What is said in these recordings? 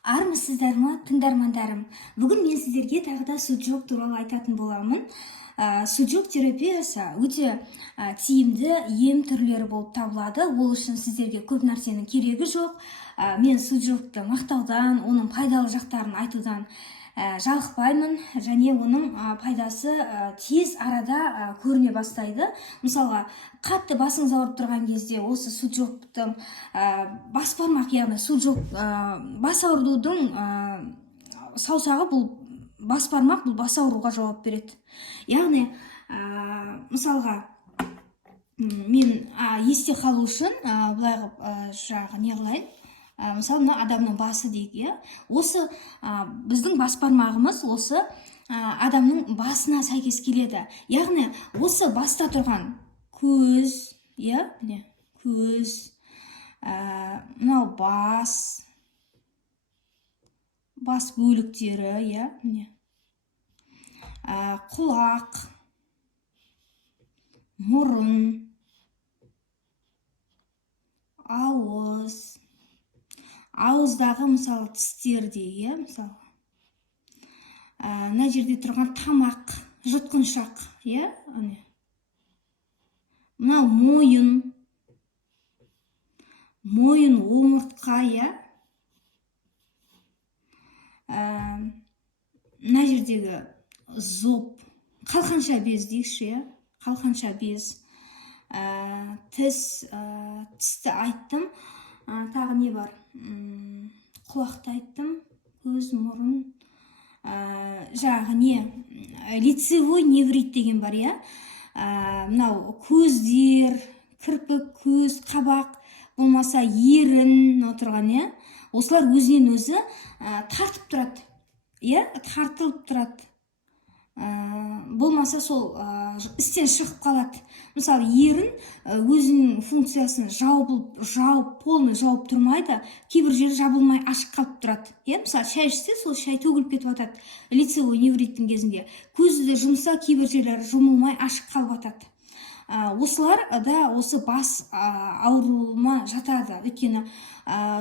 Армысыздар ма, тыңдармандарым? Бүгін мен сіздерге тағы да суджок туралы айтатын боламын. Суджок терапиясы өте тиімді ем түрлері болып табылады. Ол үшін сіздерге көп нәрсенің керегі жоқ. Мен суджокты мақтаудан, оның пайдалы жақтарын айтудан жалықпаймын, және оның пайдасы тез арада көріне бастайды. Мысалға, қатты басыңыз ауырып тұрған кезде осы суджоктың бас бармақ, яғни суджок бас аурудың саусағы, бұл бас бармақ, бұл бас ауруға жауап береді. Яғни мысалға, мен есте қалу үшін былай қылып не қылайын. Мысалы, мына адамның басы дейік, осы біздің бас бармағымыз осы адамның басына сәйкес келеді. Яғни осы баста тұрған көз, көз, мынау бас бөліктері, құлақ, мұрын, ауыздағы мысалы тістерде, мысалы мына жерде тұрған тамақ, жұтқыншақ, мынау мойын, омыртқа, мына жердегі зоб, қалқанша без дейікші, қалқанша без, тісті айттым, тағы не бар? Құлақты айттым, көз, мұрын, лицевой неврит деген бар, мынау көздер, кірпік, көз, қабақ, болмаса ерін отырған, осылар өзінен өзі тартып тұрады, тартылып тұрады. Болмаса сол істен шығып қалады. Мысалы, ерін өзінің функциясын полный жауып тұрмайды, кейбір жері жабылмай ашық қалып тұрады. Мысалы, шай ішсе, сол шай төгіліп кетіп жатады лицевой невриттің кезінде. Көзі де жұмса, кейбір жерлері жұмылмай ашық қалып жатады. Осылар да осы бас ауруына жатады. Өйткені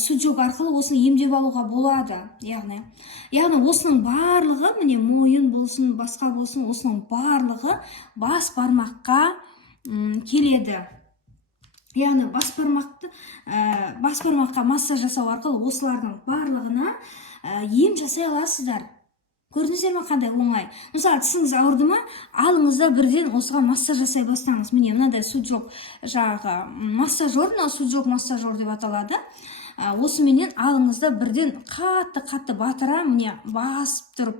суджок арқылы осыны емдеп алуға болады. Яғни осының барлығы, міне мойын болсын, басқа болсын, осының барлығы бас бармаққа келеді. Яғни бас бармаққа массаж жасау арқылы осылардың барлығына ем жасай аласыздар. Көрдіңіздер ме, қандай оңай? Мысалы, тісіңіз ауырды ма, алыңызда бірден осыған массаж жасай бастаңыз. Міне, мынадай суджок массажер, суджок массажер деп аталады. Осыменен алыңызда бірден қатты батыра, міне басып тұрып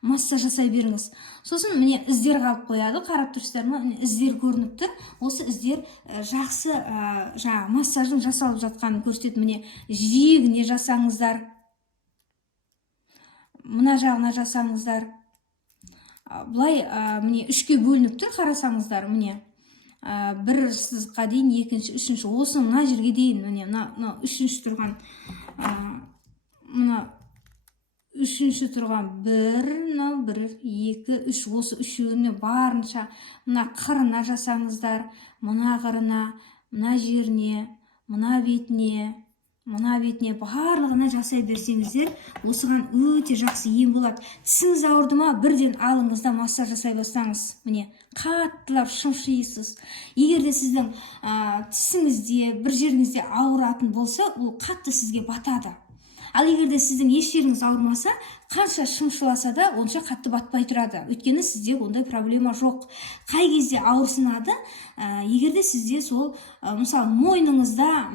массаж жасай беріңіз. Сосын міне іздер қалып қояды, қарап тұрсыздар ма? Іздер көрініп тұр. Осы іздер жақсы массаждың жасалып жатқанын көрсетеді. Міне жиегіне жасаңыздар. Мына жағына жасаңыздар. Бұлай міне үшке бөлініп тұр, қарасаңыздар, міне бір сызыққа дейін, екінші, үшінші, осы мына жерге дейін, міне мына үшінші тұрған, мына үшінші тұрған бір, екі, үш, осы үшеуіне барынша мына қырына жасаңыздар, мына қырына, мына жеріне, мына бетіне барлығына жасай берсеңіздер, осыған өте жақсы ем болады. Тісіңіз ауырды ма, бірден алыңызда массаж жасай бастаңыз. Міне, қаттылап шымшисыз. Егер де сіздің тісіңізде, бір жеріңізде ауыратын болса, ол қатты сізге батады. Ал егер де сіздің еш жеріңіз ауырмаса, қанша шымшыласа да, онша қатты батпай тұрады. Өйткені сізде ондай проблема жоқ. Қай кезде ауырсынады? Егер де сізде сол, мысалы, мойныңызда,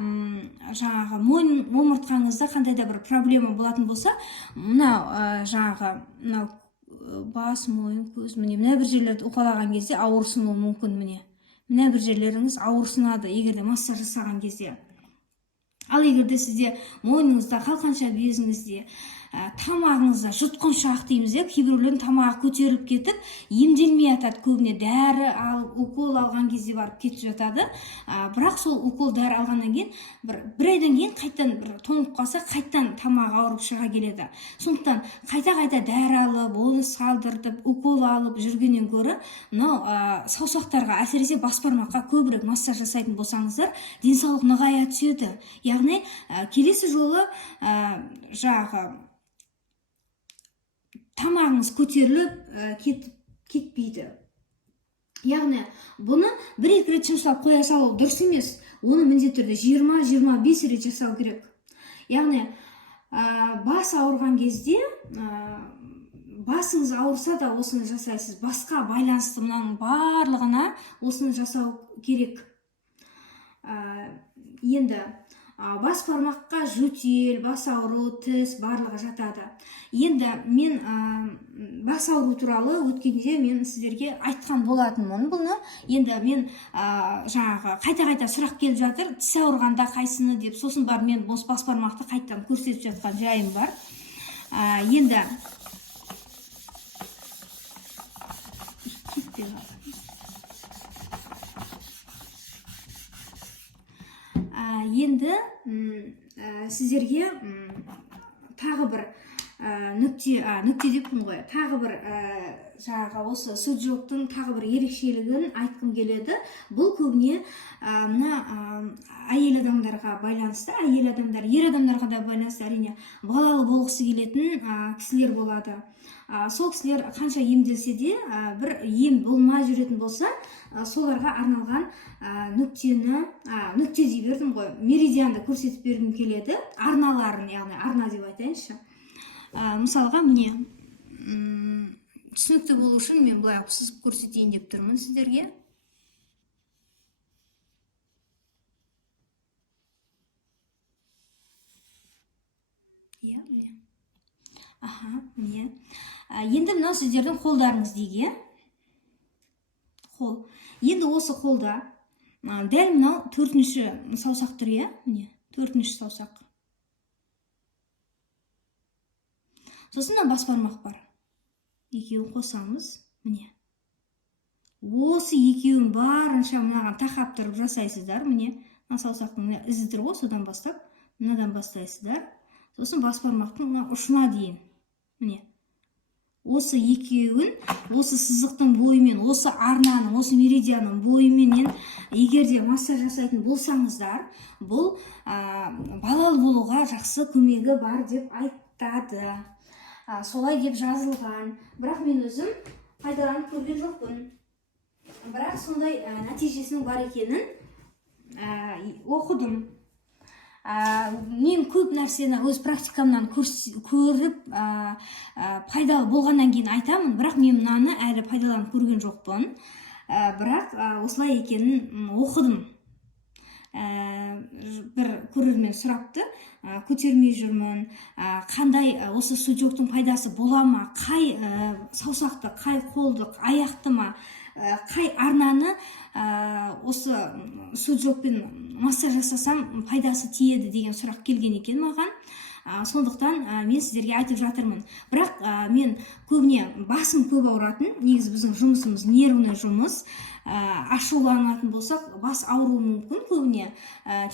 мойын омыртқаңызда қандай да бір проблема болатын болса, мынау бас, мойын, көз, мына бір жерлерді уқалаған кезде ауырсынуы мүмкін, мына бір жерлеріңіз ауырсынады, егер де массаж жасаған кезде. Ал егер де сізде мойныңызда, қалқанша безіңізде, тамағыңызда жұтқыншақ дейміз, кейбіреулердің тамағы көтеріліп кетіп, емделмей жатады, көбіне дәрі алып, укол алған кезде барып кетіп жатады. Бірақ сол укол дәрі алғаннан кейін, бір айдан кейін қайттан тоңып қалса, қайттан тамағы ауырып шыға келеді. Сондықтан қайта дәрі алып, оны салдыртып, укол алып жүргеннен гөрі, саусақтарға, әсіресе бас бармаққа көбірек массаж жасайтын болсаңыздар, денсаулық нығая түседі. яғни келесі жолы жаңағы тамағыңыз көтеріліп кетпейді. Яғни бұны 1-2 рет жұмсап қоя салу дұрыс емес. Оны міндетті түрде 20-25 рет жасау керек. Яғни бас ауырған кезде, басыңыз ауырса да осыны жасайсыз. Басқа байланысты мынаның барлығына осыны жасау керек. Енді бас бармаққа жөтел, бас ауру, тіс барлығы жатады. Енді мен бас ауру туралы өткенде мен сіздерге айтқан болатынмын бұны. Енді мен жаңағы қайта-қайта сұрақ келіп жатыр, тіс ауырғанда қайсыны деп, сосын бар мен бас бармақты қайттан көрсетіп жатқан жайым бар. Енді сіздерге тағы бір нүкте деппін ғой, тағы бір жаңағы осы суджоктың тағы бір ерекшелігін айтқым келеді. Бұл көбіне мына әйел адамдарға байланысты, ер адамдарға да байланысты, әрине балалы болғысы келетін кісілер болады. Сол кісілер қанша емделсе де бір ем болмай жүретін болса, соларға арналған нүкте дей бердім ғой, меридианды көрсетіп бергім келеді. Арналарын, яғни арна деп айтайыншы. Мысалға міне түсінікті болу үшін мен былай сызып көрсетейін деп тұрмын сіздерге. Міне. Енді мынау сіздердің қолдарыңыз дейге. Қол. Енді осы қолда дәл мынау 4-ші саусақ тұр, міне 4-ші саусақ. Сосын бас бармақ бар. Екеуін қосамыз, міне. Осы екеуін барынша мынаған тақап тұрып жасайсыздар, міне. Саусақтың ізі тұр ғой, содан бастап, мынадан бастайсыздар. Сосын бас бармақтың ұшына дейін, міне. Осы екеуін, осы сызықтың бойымен, осы арнаның, осы меридианның бойымен егерде массаж жасайтын болсаңыздар, бұл балалы болуға жақсы көмегі бар деп айтады. Солай деп жазылған. Бірақ мен өзім пайдаланып көрген жоқпын. Бірақ сондай нәтижесінің бар екенін оқыдым. Мен көп нәрсені өз практикамнан көріп пайдалы болғаннан кейін айтамын, бірақ мен мынаны әлі пайдаланып көрген жоқпын. Бірақ осылай екенін оқыдым. Бір көрермен сұрапты, көтермей жүрмін, қандай осы суджоктың пайдасы бола ма, қай саусақты, қай қолды, аяқты ма, қай арнаны осы суджокпен массаж жасасам пайдасы тиеді деген сұрақ келген екен маған. Сондықтан мен сіздерге айтып жатырмын. Бірақ мен көбіне басым көп ауыратын, негізі біздің жұмысымыз нервный жұмыс, ашуланатын болсақ, бас ауруы мүмкін көбіне,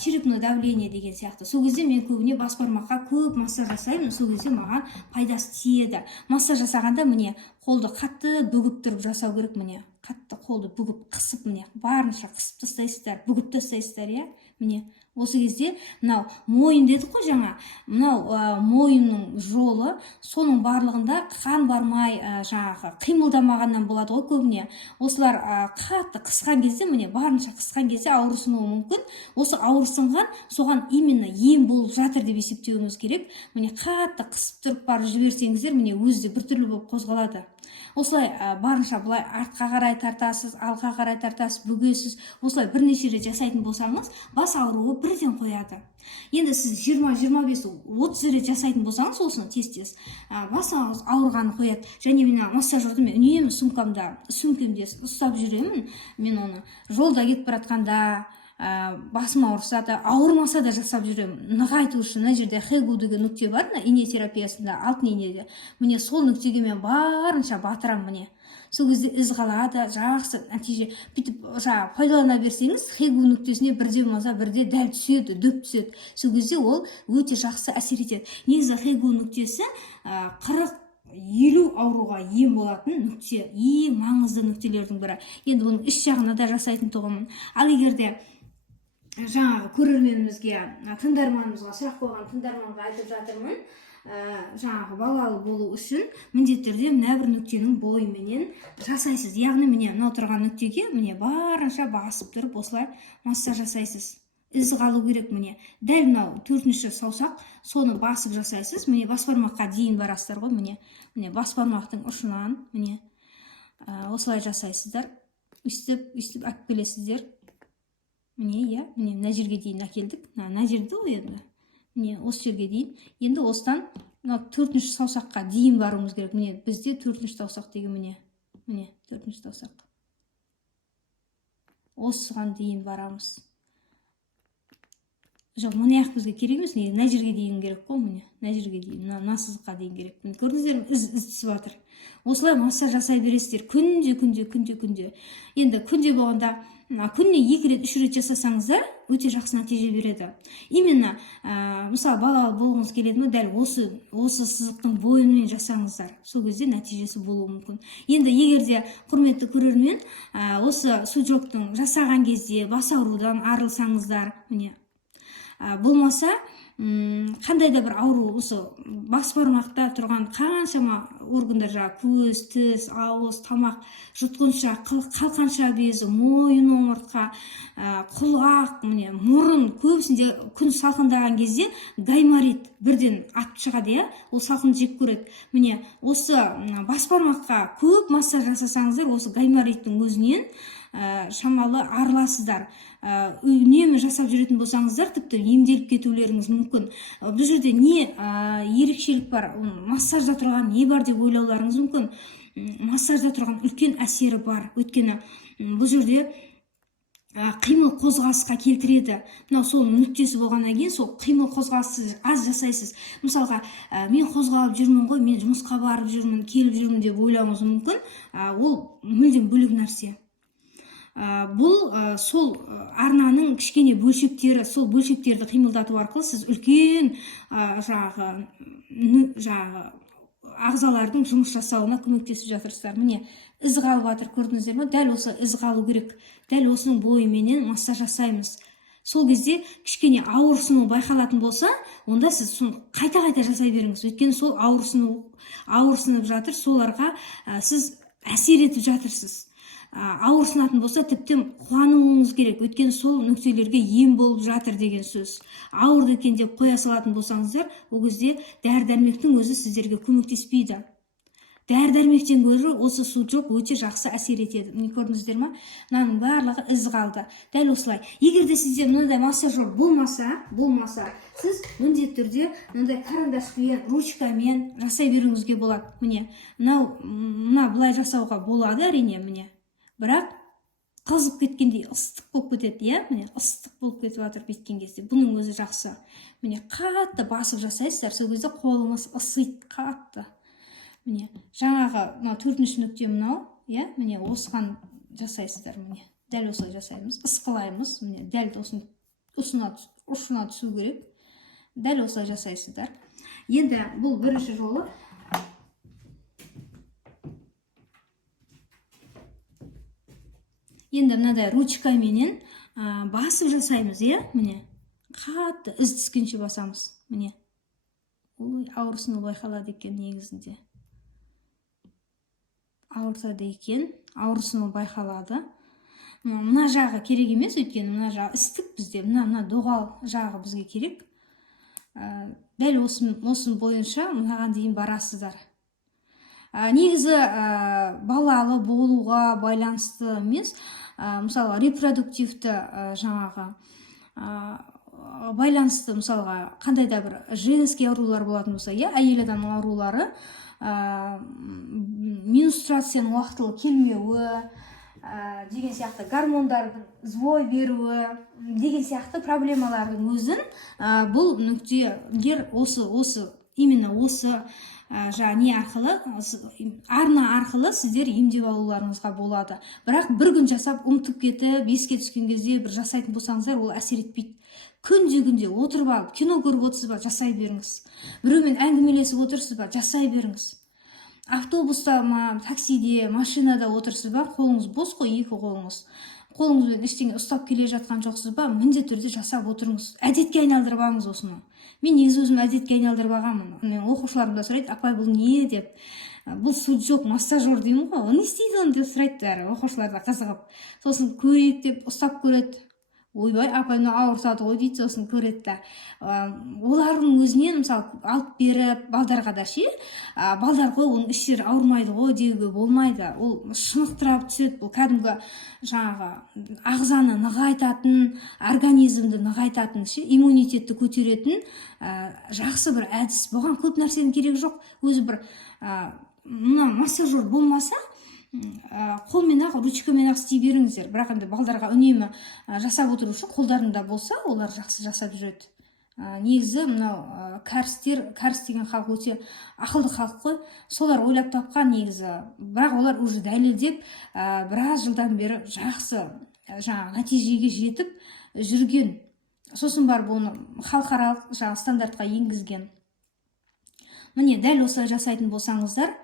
черепное давление деген сияқты. Сол кезде мен көбіне бас бармаққа көп массаж жасаймын, сол кезде маған пайдасы тиеді. Массаж жасағанда міне қолды қатты бүгіп тұрып жасау керек, міне. Қатты қолды бүгіп, қысып, міне, барынша қысып тастайсыздар, бүгіп тастайсыздар, міне. Осы кезде мынау мойын дедік қой жаңа, мынау мойынның жолы, соның барлығында қан бармай жаңағы қимылдамағаннан болады ғой көбіне. Осылар қатты қысқан кезде, міне барынша қысқан кезде ауырсынуы мүмкін. Осы ауырсынған соған именно ем болып жатыр деп есептеуіміз керек. Міне қатты қысып тұрып барып жіберсеңіздер, міне өзі біртүрлі болып қозғалады. Осылай барынша бұлай артқа қарай тартасыз, алға қарай тартасыз, бүгесіз. Осылай бірнеше рет жасайтын болсаңыз, бас ауруы бірден қояды. Енді сіз 20-25-30 рет жасайтын болсаңыз, осыны тез-тез бас ауырғаны қояды. Және мен массажерді мен үнемі сөмкемде ұстап жүремін. Мен оны жолда кетіп баратқанда, басым ауырса да, ауырмаса да жасап жүремін. Нығайту үшін мына жерде хэгу деген нүкте бар, ине терапиясында, алтын инеде. Міне сол нүктеге мен барынша батырам, міне. Сол кезде із қалады, жақсы нәтиже. Бүйтіп пайдалана берсеңіз, хэгу нүктесіне бірде болмаса бірде дәл түседі, дөп түседі. Сол кезде ол өте жақсы әсер етеді. Негізі хэгу нүктесі 40-50 ауруға ем болатын нүкте, ең маңызды нүктелердің бірі. Енді оның іш жағына да жасайтын тұғымын. Ал егерде жаңа көрерменімізге, тыңдарманымызға, сұрақ қойған тыңдарманға айтып жатырмын. Жаңағы балалы болу үшін міндетті түрде мына бір нүктенің бойыменен жасайсыз. Яғни міне мына тұрған нүктеге міне барынша басып тұрып осылай массаж жасайсыз. Із қалу керек. Міне дәл мынау 4-ші саусақ, соны басып жасайсыз. Міне бас бармаққа дейін барасыздар ғой. Міне бас бармақтың ұшынан міне осылай жасайсыздар. Үстіп әкіп келесіздер. Міне мына жерге дейін әкелдік. Мына жерде ғой енді. Міне осы жерге дейін. Енді осыдан 4-ші саусаққа дейін баруымыз керек. Міне бізде 4-ші саусақ деген міне 4-ші саусақ. Осыған дейін барамыз. Жоқ, мұны бізге керек емес, мына жерге дейін керек қой, мына жерге дейін, мына сызыққа дейін керек. Көрдіңіздер ме, із түсіп жатыр. Осылай массаж жасай бересіздер күнде. Енді күнде болғанда күніне 2 рет 3 рет жасасаңыздар өте жақсы нәтиже береді. Именно мысалы балалы болғыңыз келеді ме, дәл осы сызықтың бойымен жасаңыздар, сол кезде нәтижесі болуы мүмкін. Енді егерде құрметті көрермен, осы суджоктың жасаған кезде бас аурудан арылсаңыздар, міне болмаса қандай да бір ауру, осы бас бармақта тұрған қаншама органдар, көз, тіс, ауыз, тамақ, жұтқынша, қалқанша безі, мойын, омыртқа, құлақ, міне мұрын, көбісінде күн салқындаған кезде гайморит бірден атып шығады, ол салқын жек көреді. Міне осы бас бармаққа көп массаж жасасаңыздар, осы гаймориттің өзінен шамалы арыласыздар. Үнемі жасап жүретін болсаңыздар, тіпті емделіп кетулеріңіз мүмкін. Бұл жерде не ерекшелік бар, массажда тұрған не бар деп ойлауларыңыз мүмкін. Массажда тұрған үлкен әсері бар. Өйткені бұл жерде қимыл қозғалысқа келтіреді. Мынау сол нүктесі болғаннан кейін, сол қимыл қозғалысты аз жасайсыз. Мысалға, мен қозғалып жүрмін ғой, мен жұмысқа барып жүрмін, келіп жүрмін деп ойлауыңыз мүмкін. Ол мүлдем бөлек нәрсе. Бұл сол арнаның кішкене бөлшектері, сол бөлшектерді қимылдату арқылы сіз үлкен ағзалардың жұмыс жасауына көмектесіп жатырсыздар. Міне із қалып жатыр, көрдіңіздер ме? Дәл осы із қалу керек. Дәл осының бойыменен массаж жасаймыз. Сол кезде кішкене ауырсыну байқалатын болса, онда сіз соны қайта жасай беріңіз. Өйткені сол ауырсынып жатыр, соларға сіз әсер етіп жатырсыз. Ауырсынатын болса, тіптен қуануыңыз керек. Өйткені сол нүктелерге ем болып жатыр деген сөз. Ауырды екен деп қоя салатын болсаңыздар, ол кезде дәрі-дәрмектің өзі сіздерге көмектеспейді. Дәрі-дәрмектен гөрі осы суджок өте жақсы әсер етеді. Міне көрдіңіздер ме? Мынаның барлығы із қалды. Дәл осылай. Егер де сізде мынандай массажер болмаса, сіз міндетті түрде мынандай карандашпен, ручкамен жасай беруіңізге болады. Міне, мына былай жасауға болады әрине, міне. Бірақ қызып кеткендей ыстық болып кетеді, міне ыстық болып кетіп жатыр беткен кезде. Бұның өзі жақсы. Міне қатты басып жасайсыздар, сол кезде қолыңыз ысиды қатты. Міне жаңағы 4-ші нүкте мынау, міне осыған жасайсыздар, міне дәл осылай жасаймыз, ысқылаймыз, міне дәл ұшына түсу керек. Дәл осылай жасайсыздар. Енді бұл бірінші жолы. Енді мынадай ручкаменен басып жасаймыз, міне қатты із түскенше басамыз. Міне ауырсыну байқалады екен негізінде. Ауыртады екен, ауырсыну байқалады. Мына жағы керек емес, өйткені мына жағы істік бізде, мына доғал жағы бізге керек. Дәл осының бойынша мынаған дейін барасыздар. Негізі балалы болуға байланысты емес, мысалы репродуктивті жаңағы байланысты, мысалға қандай да бір женский аурулар болатын болса, әйел адамның аурулары, менструацияның уақытылы келмеуі деген сияқты, гормондардың сбой беруі деген сияқты проблемалардың өзін бұл нүктелер именно осы не арқылы, арна арқылы сіздер емдеп алуларыңызға болады. Бірақ бір күн жасап ұмытып кетіп, еске түскен кезде бір жасайтын болсаңыздар, ол әсер етпейді. Күнде отырып алып, кино көріп отырсыз ба, жасай беріңіз. Біреумен әңгімелесіп отырсыз ба, жасай беріңіз. Автобуста, таксиде, машинада отырсыз ба, қолыңыз бос қой, екі қолыңыз. қолыңызбен ештеңе ұстап келе жатқан жоқсыз ба, міндетті түрде жасап отырыңыз. Әдетке айналдырып алыңыз осыны. Мен негізі өзім әдетке айналдырып алғанмын. Оқушыларым да сұрайды, апай бұл не деп. Бұл суджок массажер деймін ғой, не істейді оны деп сұрайды бәрі, оқушылар да қызығып. Сосын көрейік деп ұстап көреді. Ойбай, апай мына ауыртады ғой дейді, сосын көреді да. Олардың өзінен мысалы алып беріп балдарға да балдар ғой оның іш жері ауырмайды ғой деуге болмайды. Ол шынықтырып түседі. Бұл кәдімгі жаңағы ағзаны нығайтатын, организмді нығайтатын, иммунитетті көтеретін жақсы бір әдіс. Бұған көп нәрсенің керегі жоқ. Өзі бір мына массажер болмаса қолмен ақ, ручкамен ақ істей беріңіздер. Бірақ енді балдарға үнемі жасап отыру үшін қолдарында болса, олар жақсы жасап жүреді. Негізі мынау кәріс деген халық өте ақылды халық қой. Солар ойлап тапқан негізі. Бірақ олар уже дәлелдеп біраз жылдан бері жақсы нәтижеге жетіп жүрген. Сосын барып оны халықаралық стандартқа енгізген. Міне дәл осылай жасайтын болсаңыздар,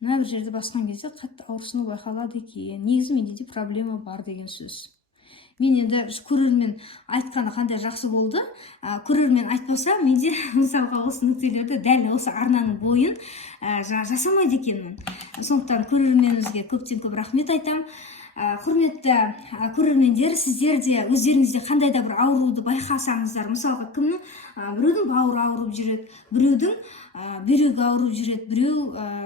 мына бір жерді басқан кезде қатты ауырсыну байқалады екен. Негізі менде де проблема бар деген сөз. Мен енді көрермен айтқаны қандай жақсы болды. Көрермен айтпаса, менде мысалға осы нүктелерді дәл осы арнаның бойын жасамайды екенмін. Сондықтан көрерменімізге көптен көп рахмет айтам. Құрметті көрермендер, сіздер де өздеріңізде қандай да бір ауруды байқасаңыздар, мысалға кімнің біреудің бауыры ауырып жүреді, біреудің бүйрегі ауырып жүреді, біреу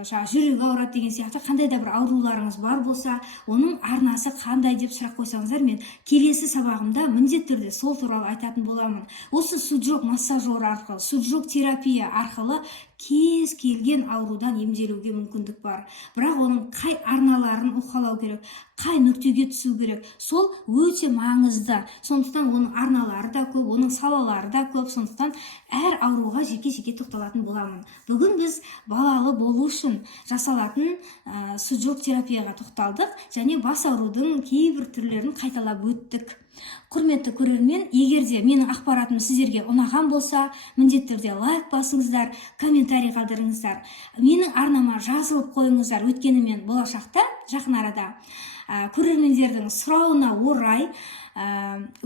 жүрегі ауырады деген сияқты қандай да бір ауруларыңыз бар болса, оның арнасы қандай деп сұрақ қойсаңыздар, мен келесі сабағымда міндетті түрде сол туралы айтатын боламын. Осы суджок массажер арқылы, суджок терапия арқылы кез келген аурудан емделуге мүмкіндік бар. Бірақ оның қай арналарын уқалау керек, қай нүктеге түсу керек, сол өте маңызды. Сондықтан оның арналары да көп, оның салалары да көп. Сондықтан әр ауруға жеке-жеке тоқталатын боламын. Бүгін біз балалы болу үшін жасалатын суджок терапияға тоқталдық және бас аурудың кейбір түрлерін қайталап өттік. Құрметті көрермен, егер де менің ақпаратым сіздерге ұнаған болса, міндетті түрде лайк басыңыздар, комментарий қалдырыңыздар. Менің арнама жазылып қойыңыздар. Өйткені мен болашақта, жақын арада көрермендердің сұрауына орай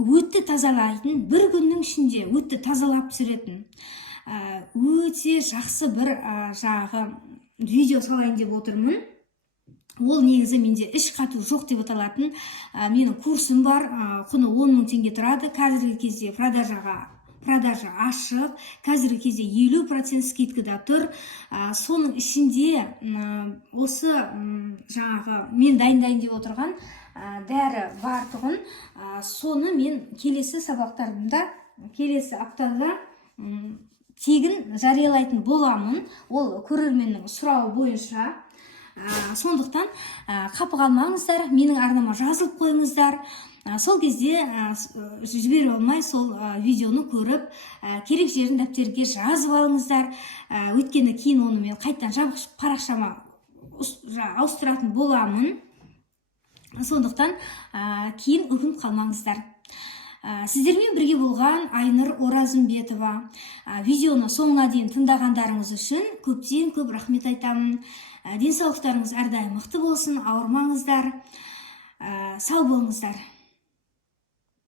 өтті тазалайтын, бір күннің ішінде өтті тазалап түсіретін өте жақсы бір видео салайын деп отырмын. Ол негізі менде іш қату жоқ деп аталатын менің курсым бар. Құны 10 000 теңге тұрады. Қазіргі кезде продажа ашық. Қазіргі кезде 50% скидкада тұр. Соның ішінде осы мен дайындайын деп отырған дәрі бар тұғын. Соны мен келесі сабақтарымда, келесі аптада тегін жариялайтын боламын. Ол көрерменнің сұрауы бойынша. Сондықтан қапы қалмаңыздар, менің арнама жазылып қойыңыздар. Сол кезде жібере алмай сол видеоны көріп, керек жерін дәптерге жазып алыңыздар. Өйткені кейін оны мен қайттан жабық парақшама ауыстыратын боламын. Сондықтан кейін өкініп қалмаңыздар. Сіздермен бірге болған Айнұр Оразымбетова. Видеоны соңына дейін тыңдағандарыңыз үшін көптен көп рахмет айтамын. Денсаулықтарыңыз әрдайым мықты болсын, ауырмаңыздар, сау болыңыздар.